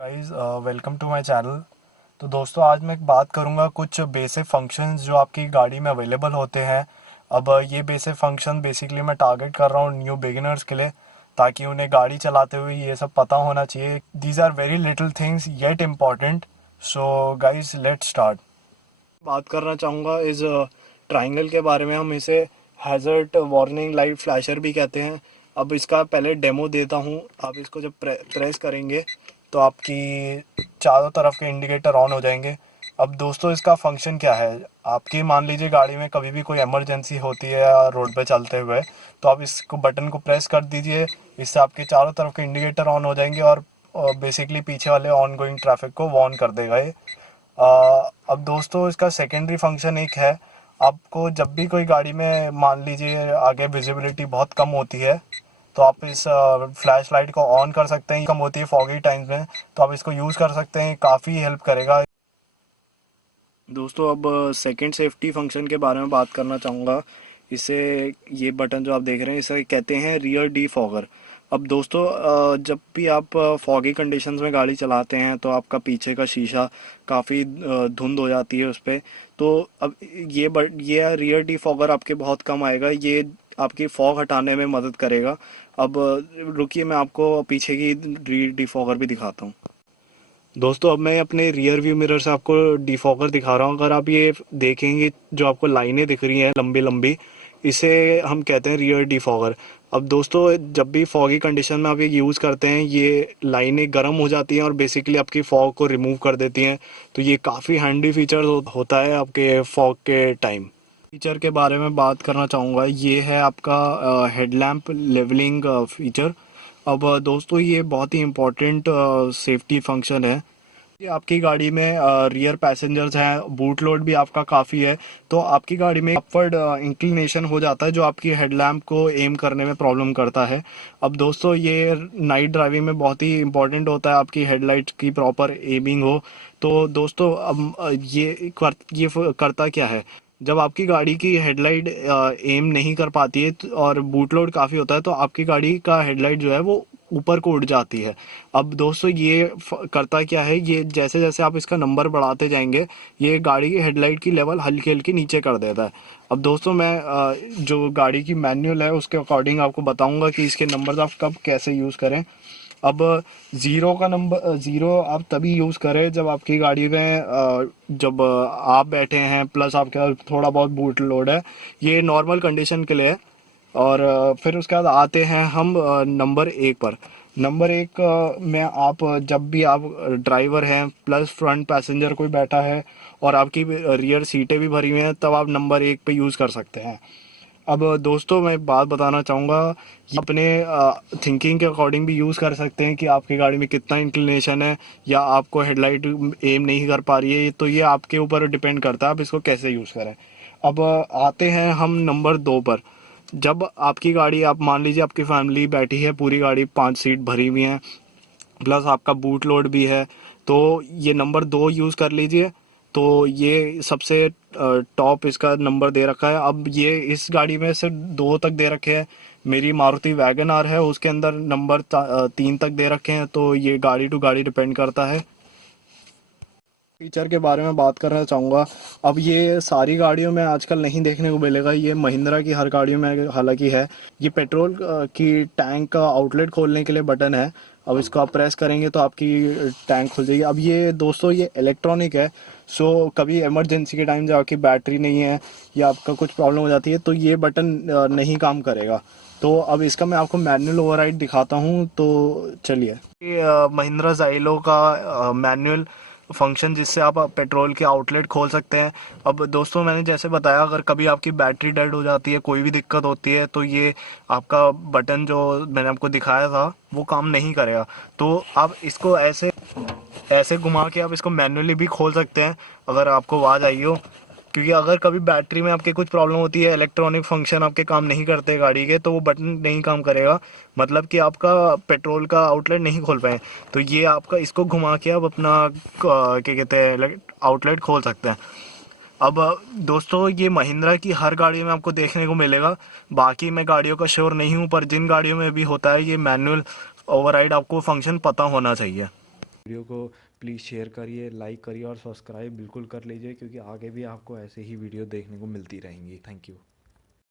Guys, welcome to my channel. तो दोस्तों, आज मैं एक बात करूंगा कुछ बेसिक फंक्शंस जो आपकी गाड़ी में अवेलेबल होते हैं। अब ये बेसिक फंक्शन बेसिकली मैं टारगेट कर रहा हूँ न्यू बिगिनर्स के लिए, ताकि उन्हें गाड़ी चलाते हुए ये सब पता होना चाहिए। These are very little things yet important. So guys, let's start. बात करना चाहूँगा इस ट्रायंगल के बारे में। हम इसे हैज़र्ड वार्निंग लाइट फ्लैशर भी कहते हैं। अब इसका पहले डेमो देता हूँ। आप इसको जब प्रेस करेंगे तो आपकी चारों तरफ के इंडिकेटर ऑन हो जाएंगे। अब दोस्तों, इसका फंक्शन क्या है? आपकी मान लीजिए गाड़ी में कभी भी कोई इमरजेंसी होती है या रोड पे चलते हुए, तो आप इसको बटन को प्रेस कर दीजिए। इससे आपके चारों तरफ के इंडिकेटर ऑन हो जाएंगे और बेसिकली पीछे वाले ऑन गोइंग ट्रैफिक को वार्न कर देगा ये। अब दोस्तों, इसका सेकेंडरी फंक्शन एक है। आपको जब भी कोई गाड़ी में मान लीजिए आगे विजिबिलिटी बहुत कम होती है, तो आप इस फ्लैश लाइट को ऑन कर सकते हैं। कम होती है फॉगी टाइम्स में, तो आप इसको यूज़ कर सकते हैं। काफ़ी हेल्प करेगा दोस्तों। अब सेकंड सेफ्टी फंक्शन के बारे में बात करना चाहूँगा। इसे ये बटन जो आप देख रहे हैं, इसे कहते हैं रियर डीफॉगर। अब दोस्तों, जब भी आप फॉगी कंडीशंस में गाड़ी चलाते हैं तो आपका पीछे का शीशा काफ़ी धुंध हो जाती है उस पर। तो अब ये रियर डीफॉगर आपके बहुत कम आएगा। ये आपकी फॉग हटाने में मदद करेगा। अब रुकिए, मैं आपको पीछे की रियर डीफॉगर भी दिखाता हूँ। दोस्तों, अब मैं अपने रियर व्यू मिरर से आपको डिफॉगर दिखा रहा हूँ। अगर आप ये देखेंगे, जो आपको लाइनें दिख रही हैं लंबी लंबी, इसे हम कहते हैं रियर डिफॉगर। अब दोस्तों, जब भी फॉगी कंडीशन में आप ये यूज़ करते हैं, ये लाइनें गर्म हो जाती हैं और बेसिकली आपकी फॉग को रिमूव कर देती हैं। तो ये काफ़ी हैंडी फीचर होता है आपके फॉग के टाइम। फीचर के बारे में बात करना चाहूँगा, ये है आपका हेडलैम्प लेवलिंग फीचर। अब दोस्तों, ये बहुत ही इम्पोर्टेंट सेफ्टी फंक्शन है। ये आपकी गाड़ी में रियर पैसेंजर्स हैं, बूट लोड भी आपका काफ़ी है, तो आपकी गाड़ी में अपवर्ड इंक्लिनेशन हो जाता है जो आपकी हेडलैम्प को एम करने में प्रॉब्लम करता है। अब दोस्तों, ये नाइट ड्राइविंग में बहुत ही इंपॉर्टेंट होता है आपकी हेडलाइट की प्रॉपर एमिंग हो। तो दोस्तों, अब करता क्या है? जब आपकी गाड़ी की हेडलाइट एम नहीं कर पाती है और बूट लोड काफ़ी होता है, तो आपकी गाड़ी का हेडलाइट जो है वो ऊपर को उड़ जाती है। अब दोस्तों, ये करता क्या है, ये जैसे जैसे आप इसका नंबर बढ़ाते जाएंगे, ये गाड़ी की हेडलाइट की लेवल हल्की हल्की नीचे कर देता है। अब दोस्तों, मैं जो गाड़ी की मैनुअल है उसके अकॉर्डिंग आपको बताऊंगा कि इसके नंबर्स आप कब कैसे यूज़ करें। अब ज़ीरो आप तभी यूज़ करें जब आपकी गाड़ी में जब आप बैठे हैं प्लस आपके थोड़ा बहुत बूट लोड है। ये नॉर्मल कंडीशन के लिए है। और फिर उसके बाद आते हैं हम नंबर एक पर। नंबर एक में आप जब भी आप ड्राइवर हैं प्लस फ्रंट पैसेंजर कोई बैठा है और आपकी रियर सीटें भी भरी हुई हैं, तब आप नंबर एक पे यूज़ कर सकते हैं। अब दोस्तों, मैं एक बात बताना चाहूँगा, ये अपने थिंकिंग के अकॉर्डिंग भी यूज़ कर सकते हैं कि आपकी गाड़ी में कितना इंक्लिनेशन है या आपको हेडलाइट एम नहीं कर पा रही है। तो ये आपके ऊपर डिपेंड करता है आप इसको कैसे यूज़ करें। अब आते हैं हम नंबर दो पर। जब आपकी गाड़ी, आप मान लीजिए आपकी फैमिली बैठी है, पूरी गाड़ी 5 सीट भरी हुई हैं, प्लस आपका बूट लोड भी है, तो ये नंबर दो यूज़ कर लीजिए। तो ये सबसे टॉप इसका नंबर दे रखा है। अब ये इस गाड़ी में से दो तक दे रखे हैं। मेरी मारुति वैगन आर है, उसके अंदर नंबर 3 तक दे रखे हैं। तो ये गाड़ी टू गाड़ी डिपेंड करता है। फीचर के बारे में बात करना चाहूँगा। अब ये सारी गाड़ियों में आजकल नहीं देखने को मिलेगा, ये महिंद्रा की हर गाड़ियों में हालांकि है। ये पेट्रोल की टैंक का आउटलेट खोलने के लिए बटन है। अब इसको आप प्रेस करेंगे तो आपकी टैंक खुल जाएगी। अब ये दोस्तों, ये इलेक्ट्रॉनिक है। सो कभी इमरजेंसी के टाइम जब आपकी बैटरी नहीं है या आपका कुछ प्रॉब्लम हो जाती है, तो ये बटन नहीं काम करेगा। तो अब इसका मैं आपको मैनुअल ओवरराइड दिखाता हूँ, तो चलिए। ये महिंद्रा ज़ाइलो का मैनुअल फंक्शन, जिससे आप पेट्रोल के आउटलेट खोल सकते हैं। अब दोस्तों, मैंने जैसे बताया, अगर कभी आपकी बैटरी डेड हो जाती है, कोई भी दिक्कत होती है, तो ये आपका बटन जो मैंने आपको दिखाया था वो काम नहीं करेगा। तो आप इसको ऐसे ऐसे घुमा के आप इसको मैन्युअली भी खोल सकते हैं अगर आपको आवाज़ आई हो। क्योंकि अगर कभी बैटरी में आपके कुछ प्रॉब्लम होती है, इलेक्ट्रॉनिक फंक्शन आपके काम नहीं करते गाड़ी के, तो वो बटन नहीं काम करेगा, मतलब कि आपका पेट्रोल का आउटलेट नहीं खोल पाए। तो ये आपका इसको घुमा के आप अपना क्या कहते हैं आउटलेट खोल सकते हैं। अब दोस्तों, ये महिंद्रा की हर गाड़ी में आपको देखने को मिलेगा। बाकी मैं गाड़ियों का श्योर नहीं हूँ, पर जिन गाड़ियों में भी होता है ये मैनुअल ओवरराइड, आपको फंक्शन पता होना चाहिए। वीडियो को प्लीज़ शेयर करिए, लाइक करिए और सब्सक्राइब बिल्कुल कर लीजिए, क्योंकि आगे भी आपको ऐसे ही वीडियो देखने को मिलती रहेंगी। Thank you.